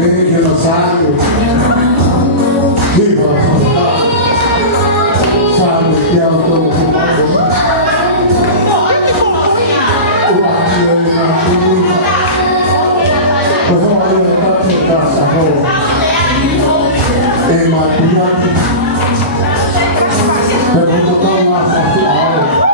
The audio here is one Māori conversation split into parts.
che lo sai, viva la società, sanno che autofumare, uomini e nazioni, però io ho fatto il tassato e mattinati, per un po' una sociale.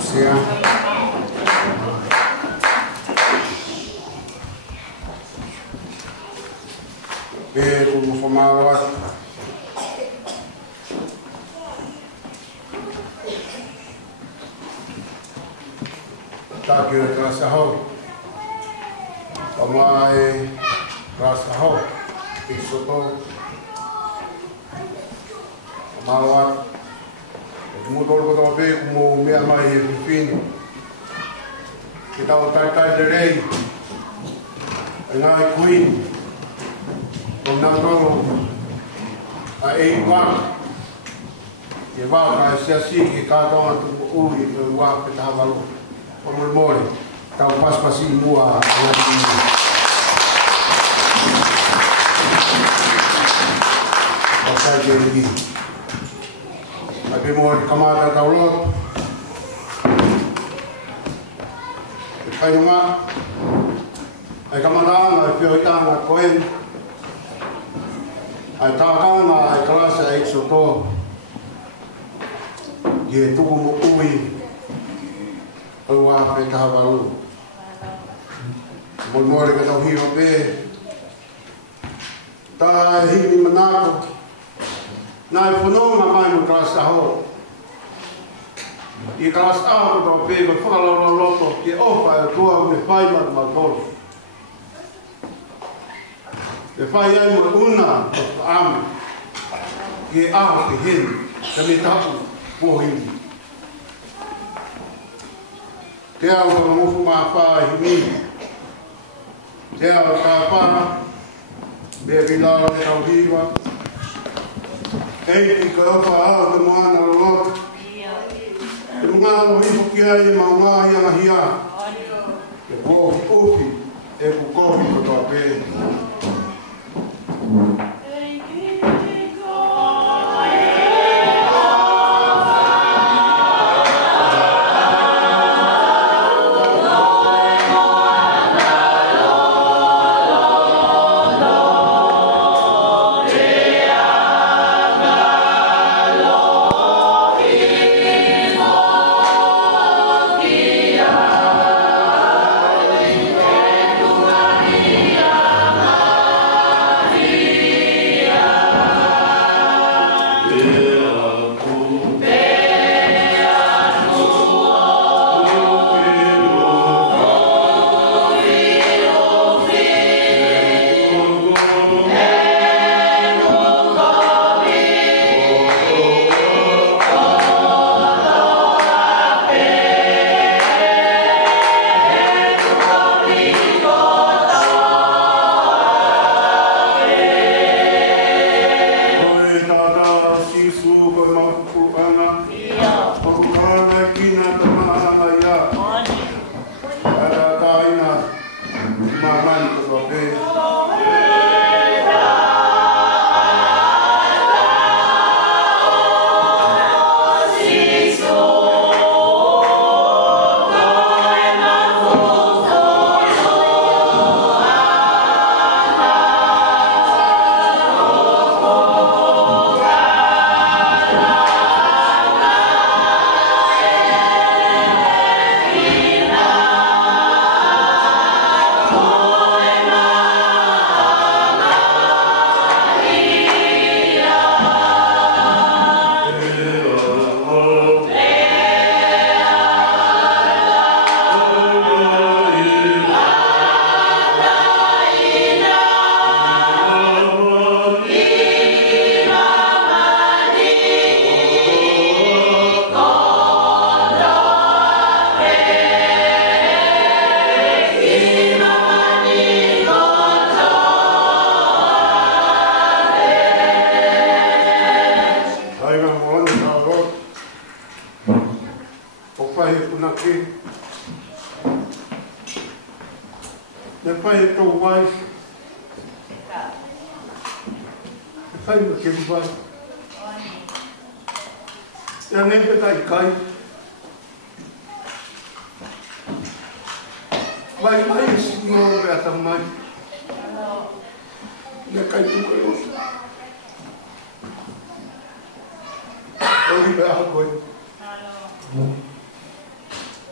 Sea. Como formaba tak eu rasa ho pamai rasa ho isoto mawat mudol ko be como me mai fin kita utai derei ngai queen Ronaldo a eiwa que va para ser assim que cada um ui no wa que tá valor como o mole tá o passo para cima mua passar de ali aqui mole camada tá o lot aí uma aí camada aí fiotana coen ai tākanga ai kalasa ai soto ye tuku mo ui au a pe tahavalu mo mori ka tau hiro pe ta hini manako nai whanonga mai mo kalasa ho i kalasa aho tau pe ma whakalolo loto ke opa e tua me whai ma tolu e whai ai mo una o ame ke aho te hen ka me tapu pohini te au ka mamufu maa wha hini te au ka wha me vilao te au hiwa ei ki ka opa au te moana lolo te mga o hipo ki ai ma ngā hianga hia e kofi kofi e ku kofi ko toa pe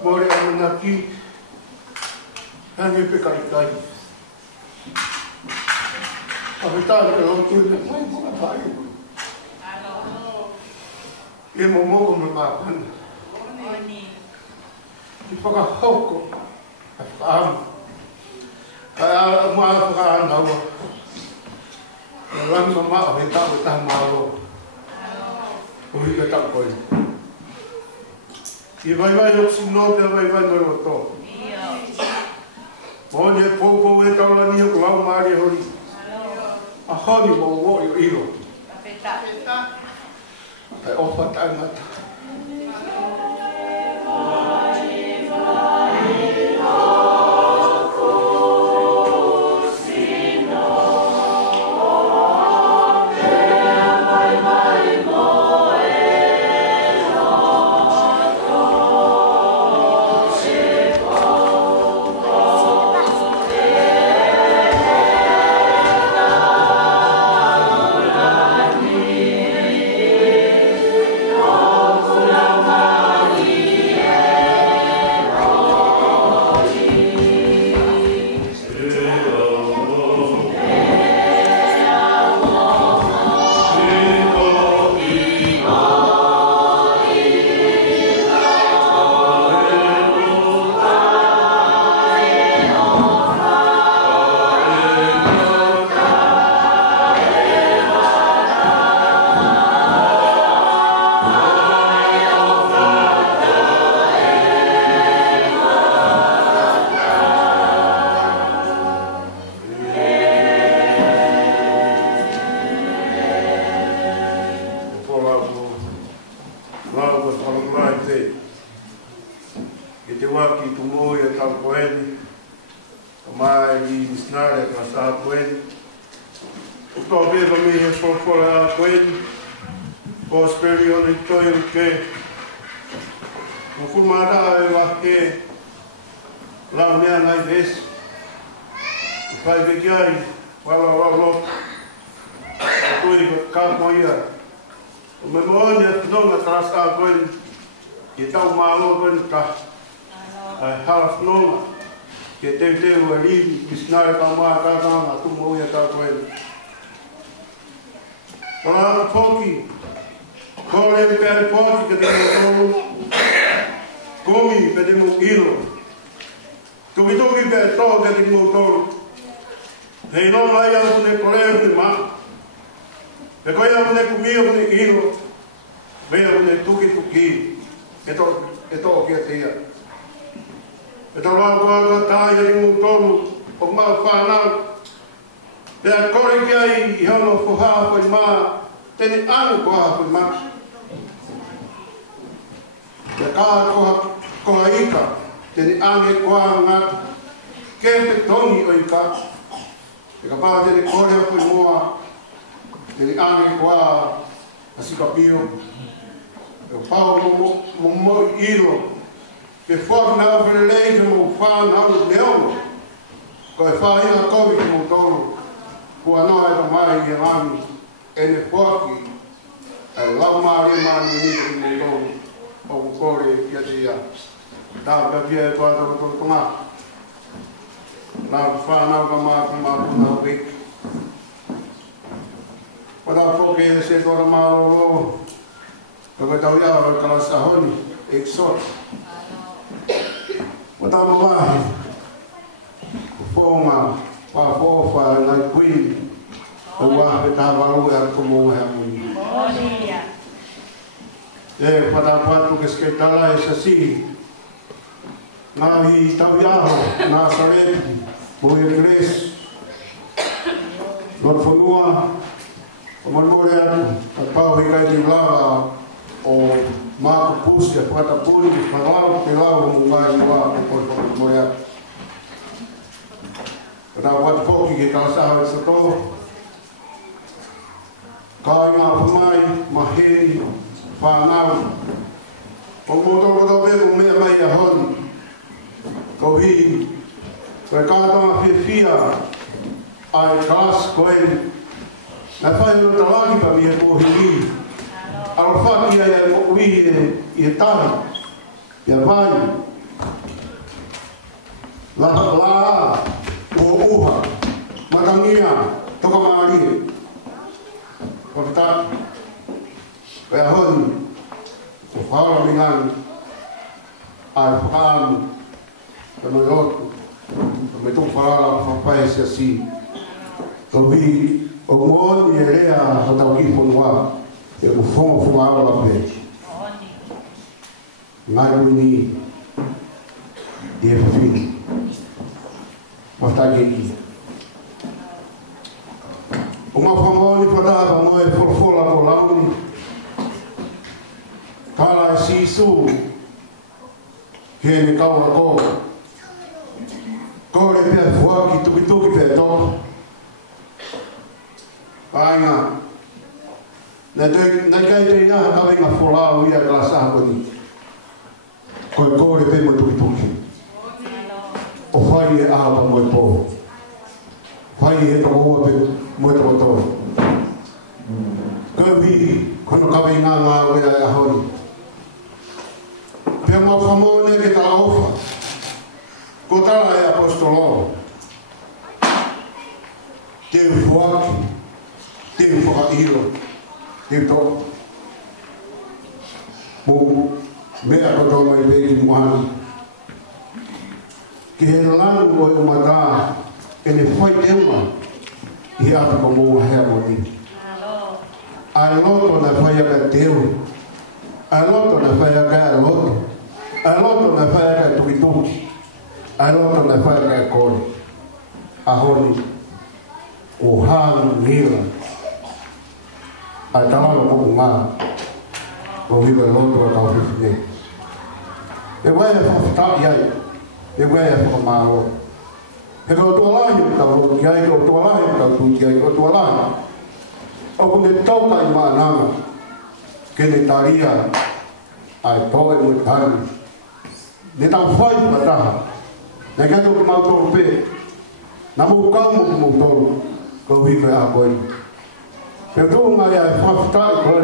More amanaki. Hangi pekarikai. Avitar ke lotu na mai mga tayo. E momo mo mapan. Ipakahoko. Kaya maapakaan ako. Walang mama, bita-bita malo. Uwi ka tapoy. Iba-iba yung sinod, iba-iba yung to. Mo niya po ito lang niyo kung ako maari huli. Ako ni mo yung ilo. Ay opat ang mata. La o uha matangia toka mali porta behon o fala mingan ai fam no yo me tu fala papai assim to vi o mon e rea o tau ki fonwa e o fon fumava la pe ngai ni e fi Mata aqui. Uma família podava não é forfola colão. Fala assim isso. Que ele causa cor. Cor é pé forte que tu que peto. Ainda. Na cai de na tá bem a folar o ia glaçar bonito. Cor é pé muito que o fai e aba mo po fai e to mo pe mo to ka vi kono ka vi nga we a hoi pe mo famone ke ta ofa ko ta e apostolo te fuaki te fuairo te to mo me a ko mai be ki mo que relango o mata ele foi tema e a como o removi a loto na faia bateu a loto na faia cá loto a loto na faia cá tuituki a loto na faia cá cor a honi o hang nila a talalo mo ma o viva loto a cau fine e vai a fa ia e vai a formar e o tua lá e o que aí o tua lá e o que aí o tua lá o que toca em manama que ele estaria ai pode muito tarde de tão forte para dar na que do mal torpe na mucão como tolo que vive a boi eu tô uma ia afastar com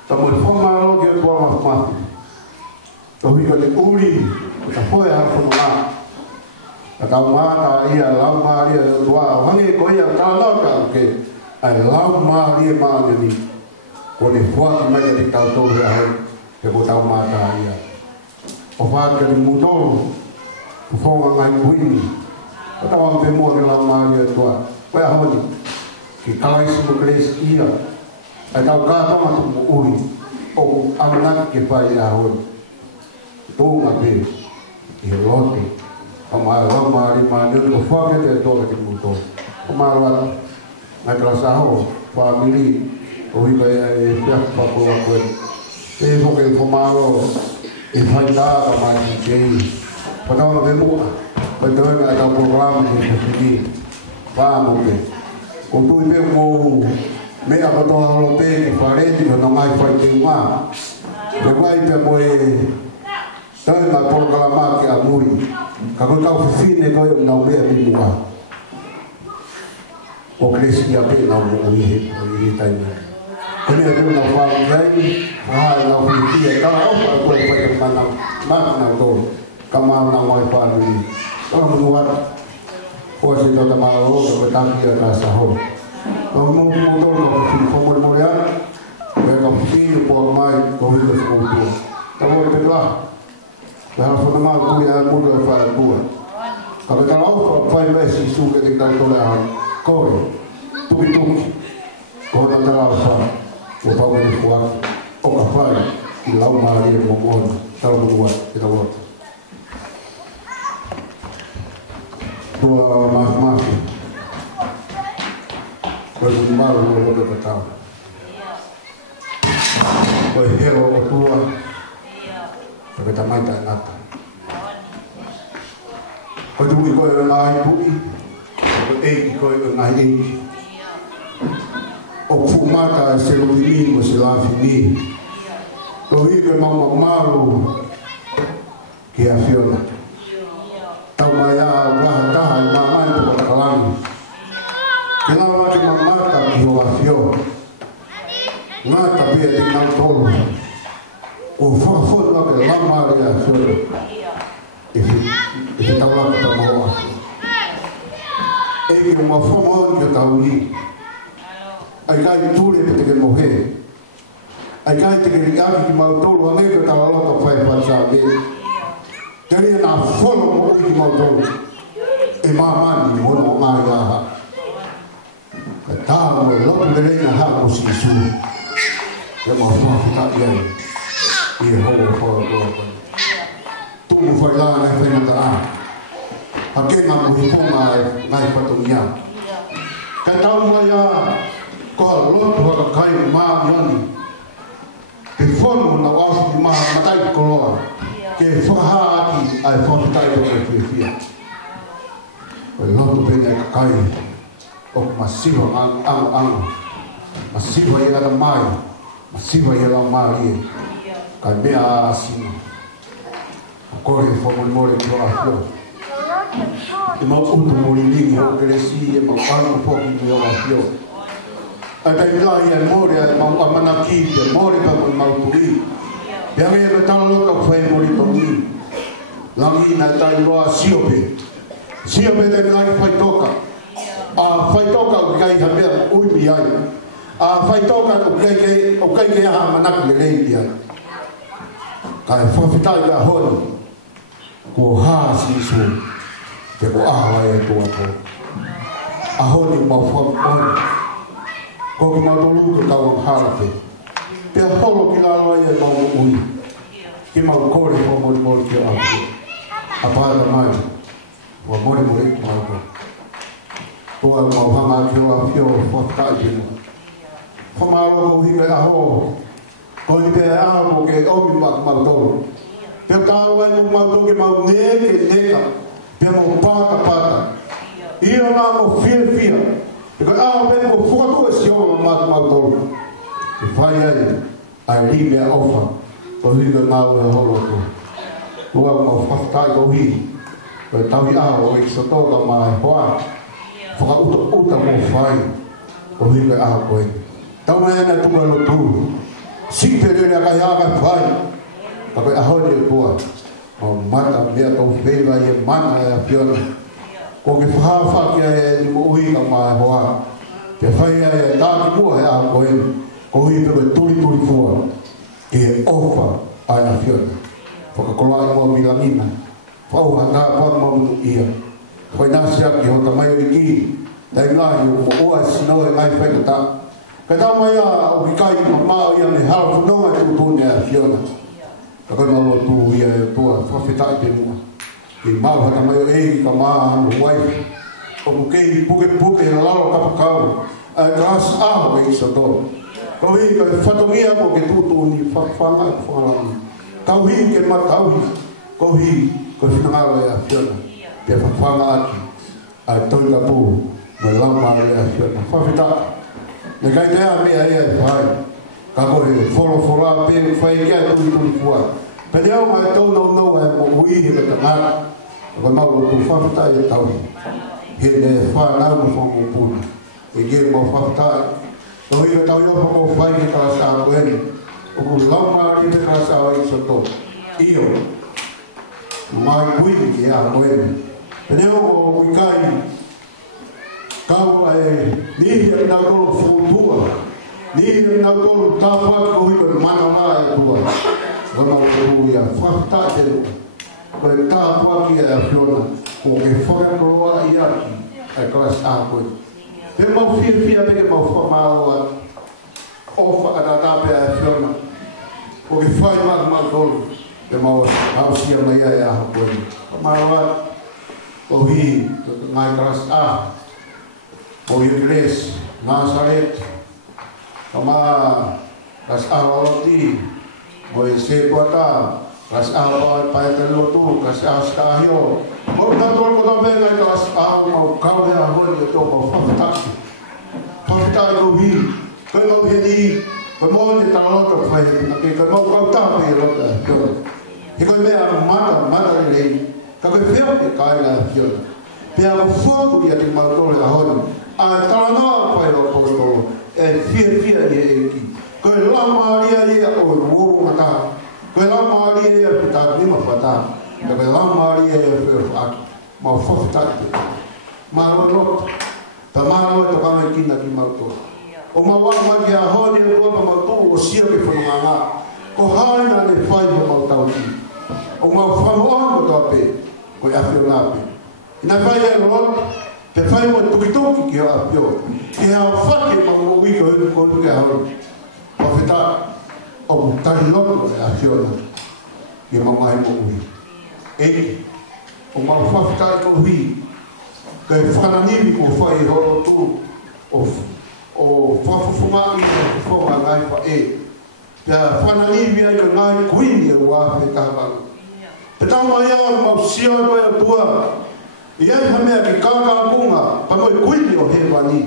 estamos formando o que vamos fazer eu vivo de uri ta foi a formar a calmata ia lá Maria tua vangue coia caloca que a lá Maria mani quando foi mais de tal todo que botar mata ia o fato que mudou o fogo mais ruim eu tava bem morrer lá Maria tua foi a onde que cala isso no cresce ia a tal gato mas o uri ou a mulher que vai a onde uma vez e lote amaro mari o fogo é todo que mudou amaro na classe família o vai é para boa coisa e porque ele fumava e vai dar mais de para não ver muito para dar um programa de definir vamos ver o tu mesmo meia botou a lote que parede não mais vai ter uma vai ter moe Então, na proclamar que a mãe, que agora o fim não é não é bem boa. O cresce a pena o irrita ainda. Quando eu não falo bem, não fica. Cada um vai fazer mana dor, kamar não vai fazer. Kalau menguat, posisi toda malu, betang dia rasa hom. Kalau mau motor kalau formul mulia, kalau fim por mais corrida escultura. Então, pegar Kalau formal kuliah muda pada buat. Kalau fai besi suka di kantor kau, tuki. Kau tak terlalu fai. Kau bawa di kuat. Kau fai. Di laut mari mohon. Kalau buat kita buat. Dua mas. Kau baru boleh bertahu. Kau hero tua. Tapi tamai tak nata. Kau tunggu kau yang lain bui, kau yang lain. O fumata selufini, o selafini. Kau hidup mau malu, kia fiona. Tahu maya wah tahan mama itu berkelang. Kenapa macam mata kiwa fio? Nggak tapi ada yang tahu. O fofo no que la Maria solo. E estava com uma forma que tau ni ai kai tule te ke mohe ai kai te ke riaki ki mau tolu ane ke tau alota whai whatsa ke tari na whono mo ki mau tolu e mamani mono ngai aha ka tāma mo lopu le reina hako si su e ma whawhita iai i e hoa hoa tumu whai lana e whainata a a ke ngā muhipunga e ngai whatungia ka tau mai a ko lotu haka kai maa yoni ke whono na wafu maa matai koloa ke whaha aki ai whawhitai toka e whiwhia ko lotu pene ka kai o masiva ang masiva i ala mai masiva i ala mai e kai mea asino kore whamon ki o ahio e mau utu mori lingi o keresi e mau anu poki ki o ahio a kai lai e mori e mau amana ki te mori pa mau turi e ange e tana loka whai mori tongi langi na tai roa siope te ngai whai toka a whai toka o kai hapea ui ai a whai toka o kai ke aha manaki le reiti ai kai whawhitai ka honi ko haa sisu te ko ahawa e tua ko a honi mau whawhoni ko ki mau tolu ka kau ang harape te holo ki lalo e mau ui ki mau kore ko mori ki a a pāra mai wa mori ki mau ko toa mau hanga ki o a whio whawhitai ki mo whamaro ko hime aho ko ni te aho ke omi mau tolu pe tau ai mo mau toki mau neka pe mo pata ia na mo fia ko a ve mo foto e sio mau tolu e fai ai li me ofa ko li me mau e holo ko mo faftai ko hi ko tau ia o e so to ka mai hoa fa uta mo fai ko li me a ko tau me na tu lo tu si pe le ka ya ka fai Tapi ahoni e kua, o mata mea tau whewa i e mana e a whiona. Ko ke whawhaki e ni mo uhi ka mai hoa. Ke whaia e tāki kua e a koe, ko hui te turi kua, ke e ofa ai a whiona. Whakakolai mua milamina, whauha ngā whamamunu ia. Whai nasi aki ho ka mai o i ki, tai ngahi o mo oa sino e ngai whaikata. Ka tau mai a o ki kai ma mao ia me hara whanonga e utone a whiona. Ka koe mau tu ia e tua, whawhitai te mua. Ki mau hata mai o egi ka maa anu waifu. O mu kei puke na lalo kapakau. A gras aho e isa tō. Kau hi ka whatongia mo ke tūtūni whawhanga e whangalami. Kau hi ke matauhi. Kau hi ka whinangaro e a whiona. Pia whawhanga aki. A toika pū. Me lamare e a whiona. Whawhitai. Ne kai te a mea e a whai. Ka koe whora pe whai kia tūtūni kua. Pene au mai tau nau e mo uihi le tangara. Ka mau tu whawhitai e tau. He ne whanau mo whangu pūna. E ge mo whawhitai. Tau i ka tau iopa mo whai ke karasa a koeni. O ku laumari te karasa a i sato. Iyo. Mai kuini ki a koeni. Pene au mo uikai. Kau e nihi e nau tolo futua. Nihi e nau tolo tāwhaki ko hiko e mana wā e tua. Wana o te huia, whakata te rua. Koe tāpuaki e a whiona, ko ke whakakoroa i aki, e kalas a koe. Te mau whiawhia peke mau whamaro a ofa a tāpe a whiona. Ko ke whai maka tolu, te mau hausia mai e a koe. Whamaro a, ko hi, ngai kalas a, ko hi kres, Nazaret, kama kalas a waloti, Moe se kuata, kas awa pai te lotu, kas askahio. Mau tatua ko tawe ngai kas awa mau kau hea honi e tō mau whakataki. Whakatai ko hi, koe mau he ni, koe mau ni tālota whai, koe mau kau tāpe e lota e whiona. He koe mea mata rei, ka koe whio e kaila e whiona. Pea ko whoku i a te mautore a honi, a tānoa whai o kōtoro, e whia i e eki. Koe la maria ia o uovo mata. Koe la maria ia pita nima pata. Koe la maria ia whio aki. Ma whawhitai te. Ma roto. Tamalo to kama kina ki mauto. O mawa magi a honi e tua mauto o sia ke whananga. Ko haina le whai o mautau ki. O mau whamoan o toa pe, ko i awhio ngāpe. Ina whai e rot, te whai mo tukitoki ki o awhio. Ki hao whake mau o wiko e ko uke hau. O whita, o tari loto e awhio na. Ki mau mai mo ui. Eki, o mau whawhitai ko hui. Kai whananimi ko whai horo tu. O whawhufuma i o whawhuma ngai wha e. Pea whananimi ai ka ngai kuini e wāwhi kahabangu. Te tau mai au mau sia koe a tua. I ai hamea ki kākā kunga, pa moi kuini o he wani.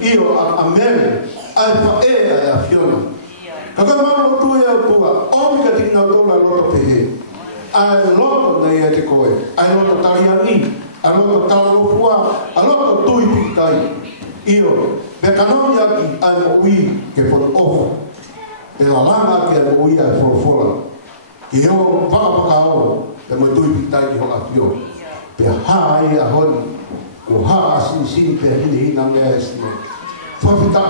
Io a mere, ai wha e ai a whiona. Ka kai mau tua e a tua, omi ka tina tōna loto te he. Ai loto nei e te koe, ai loto tariani, ai loto taurofua, ai loto tui pitai. Io, me kanoni aki ai mo ui ke whana ofa. Te lalanga ki ai mo ui ai wholofola. Ki ho whakapaka o, te mo tui pitai ki hoka whio. Pe haa ai a honi, ko haa asini sini pe hini hina mea esine. Whawhita,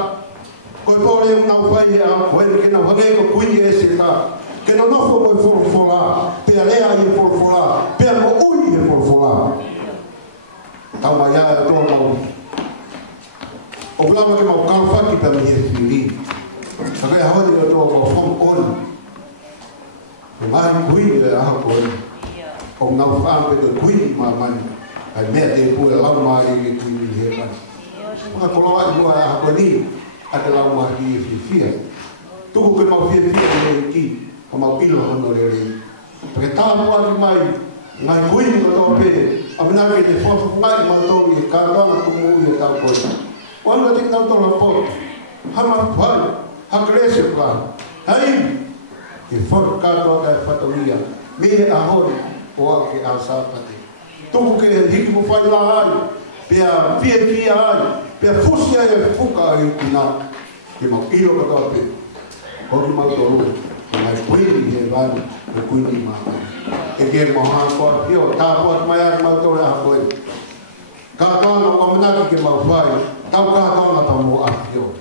koe pōre e unau whai e a koe ke na whangei ko kuini e se ta. Ke na nofo koe wholofola, pe a lea i e wholofola, pe a mo ui e wholofola. Tau mai a e tō mau. O wulawa ke mau kalwhaki pe a mihi e whiri. Ka kai hawani o tō mau wham oni. E mahi kuini e aha koe. O ngau whaampe te kuini maa mani. Ai mea te pue lau maa i ke kuini he mani. Mga koloa i mua e aha koe ni. A te lau maa ki e whiwhia. Tuku ke mau whiwhia i rei ki. Ka mau pilo hono re rei. Pake tā mua ki mai. Ngai kuini ka tō pē. A mina ke te whawhungai ma tōngi e kātanga tumu ui e tau koe. Wanga tik nau tōna pō. Hama whai. Hakrese whai. Hai. Ke whakatoa kai whatongia. Me a hori. Oa ke a sāpate. Tuku ke hiki mo whai la ai. Pea whiwhia ai. Pea fusia e fuka ai ki nā. Ke mau ilo katoa pē. Hoki mau tōru. Mai kuini he vani. Ke kuini maa. E ke moha koa pio. Tā puat mai ari mau tōru aha koe. Kātona o manaki ke mau whai. Tau kātona tau mo aha pio.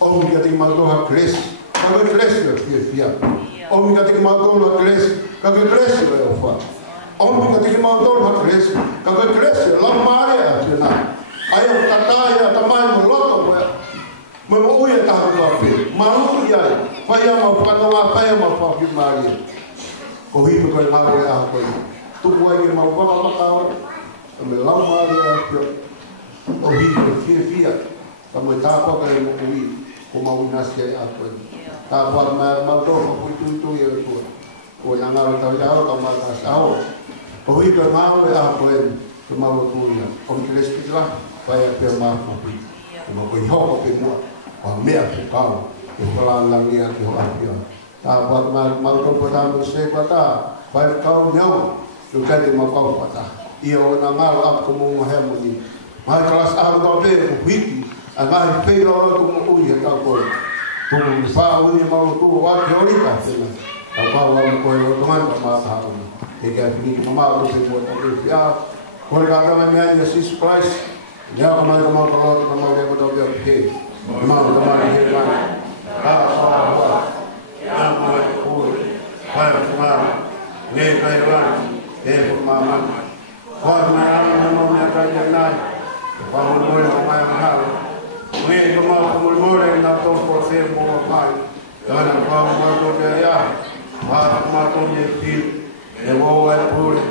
Omi ka tiki mau tōha kresi. Kawe kresi e whiwhia. Omi ka tiki mau tōha kresi. Kawe kresi e o wha. Omi ka tiki mau tōha kresi. Kawe kresi e lau maare a tēnā. Ai o tatai a tamai mo loto moe. Moe mo ui e taha kua pē. Maru i ai. Whai a mau whakanoa, whai a mau whaki maari. Ko hipu koe ngāo e aha koe. Tuku ai ke mau whakamakao. Ka me lau maare a pio. O hipu e whiwhia. Ka moe tāpaka e mo ui. Ko mau nasi ai a koe. Tāpaka mai mau tōha pui tui tui e kua. Ko nā ngāo tau iao ka mau nasi ao. Ko hipu e ngāo e aha koe. Ke mau o tūria. O mi ke respitila. Whai a pia maa mapi. Ke mau koe hoko pe mua. Wa mea pe kau. Ke whalangangi a ke hoa pia. Tāpaka mau tōpa tāmu se pata. Whai kau niau. Ke kate mau kau pata. Ia o nā ngāo ap ko munga hea muni. Mai kalas ahu tau pe ko hiki. A ngai pei rao tu mo ui he tau koe. Tu mo wha uni mau tu wa ke orika. Tau pau wa mo koe o tumanta maa taha uni. E kia whini ki mamau tu se mua tau ke whia. Kore ka tama mea ni a Jesus Christ. Nea ka mai ka mau ka lotu ka mau leko tau pia ke. Mau ka mai he kai. Ka wha hua. Ia mai kore. Pai ka maa. Ne kai rani. E ko maa mani. Kua kuna rana na mau mea kai ni nai. Kua mo mori ka mai mahalo. Mui e ka mau kumulmore na tō por ser mo a pai. Kana kua mau tō te ia. Haa kuma tō ni e pil. E mo e pure.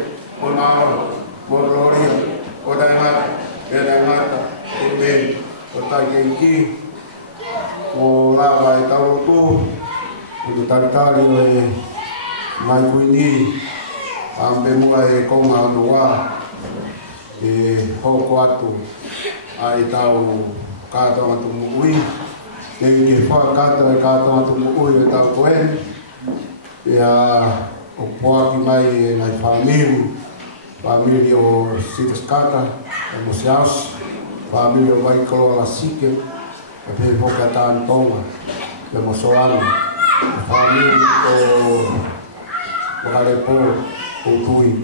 Mo nāo. Mo gloria. O daingata. E daingata. E meni. O tai ke iki. O lawa e tau tū. O te taritari o e mai kuini. Ampe mua e konga anu wā. E hoko atu. Ai tau kātau atu mu ui. Te ke whakata e kātau atu mu ui e tau koen. Ia o poaki mai e nai whamiru. Whamiri o Sitas Kata. E mo seas. Whamiri o Waikolo la Sike. E pe poka tāna tonga. E mo soana. Whamiri o Wakarepo. O tui.